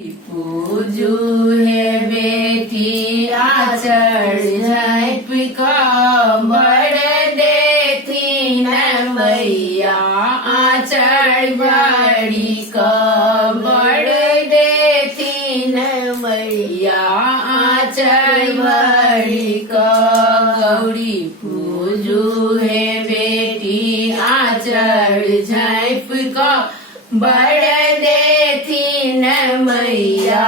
पूजू है बेटी आचर झप बड़ देती न मैया आचर बड़ी बड़ देती न मैया आचर बड़ी गौरी पूजू है बेटी आचर झप बड़ देती न मैया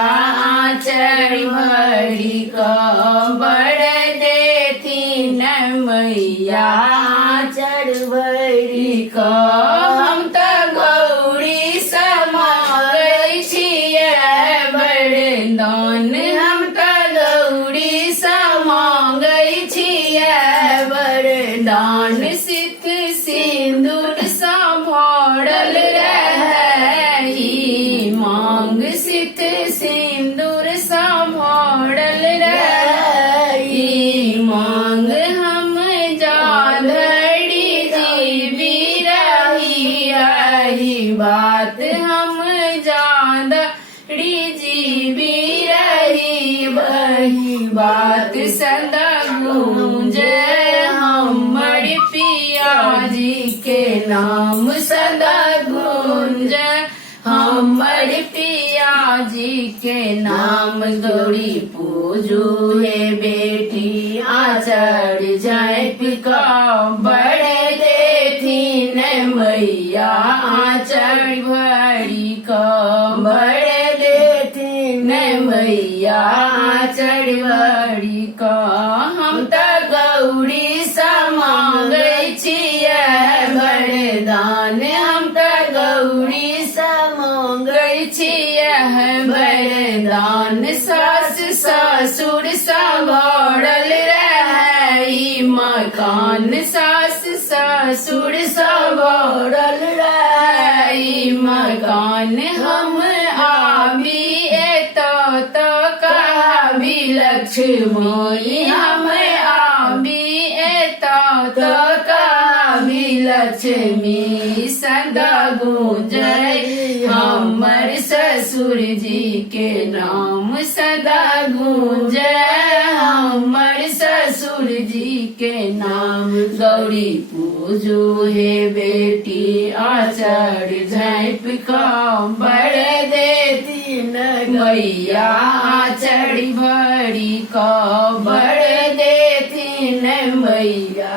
आचर बड़ी बड़ देती न मैया आचर बड़ी हम तो गौरी समा गई छियै बरदान हम तो गौरी समा गई छियै बरदान सित सिंदूर सा भरल मांग सित सिंदूर सा भरल रही मांग हम जाधड़ी जीवी रही आई बात हम जाधड़ी जीवी रही वही बात सदा गूंजे हमर पिया जी के नाम सदा गूंजे हमर पिया जी के नाम गौरी पूजू है बेटी आचर झप बड़ देती न मैया आचर भरी बड़ देती न मैया आचर भरी हम तो गौरी समा गई छियै बरदान हम तो गौरी गई छियै बरदान सास ससुर सा भरल रही मकान सास ससुर सा भरल रही मकान हम आबी तो कहबी लक्ष्मी हम आबी तो कहबी लक्ष्मी सदा गूंजय हमर ससुर जी के नाम सदा गूंजे हमर ससुर जी के नाम गौरी पूजू है बेटी आचर झप बड़ देती न मैया आचर भरी बड़ देती न मैया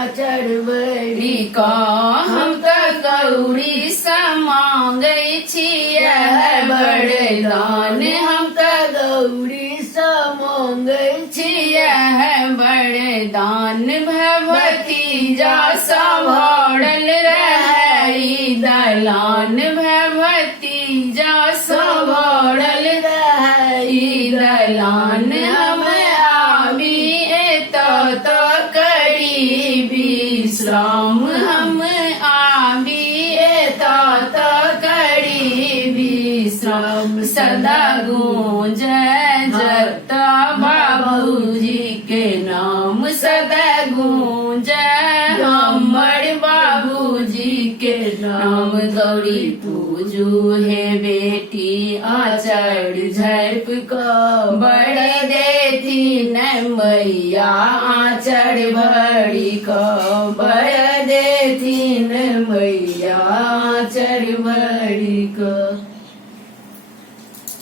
आचर भरी हम तो गौरी समा गई छियै बरदान हम तो गौरी समा गई छियै बरदान भगवती जा सा भरल रही दलान भगवती जा सा भरल रही दलान हम आबी तो करी विश्राम हम आबी तो करी विश्राम सदा गूंजे जगता बाबूजी के नाम सदा गूंजे हमर बाबूजी के नाम गौरी पूजू है बेटी आचर झप बड़ देती न मैया आचर भरी बड़ देती न मैया आचर भरी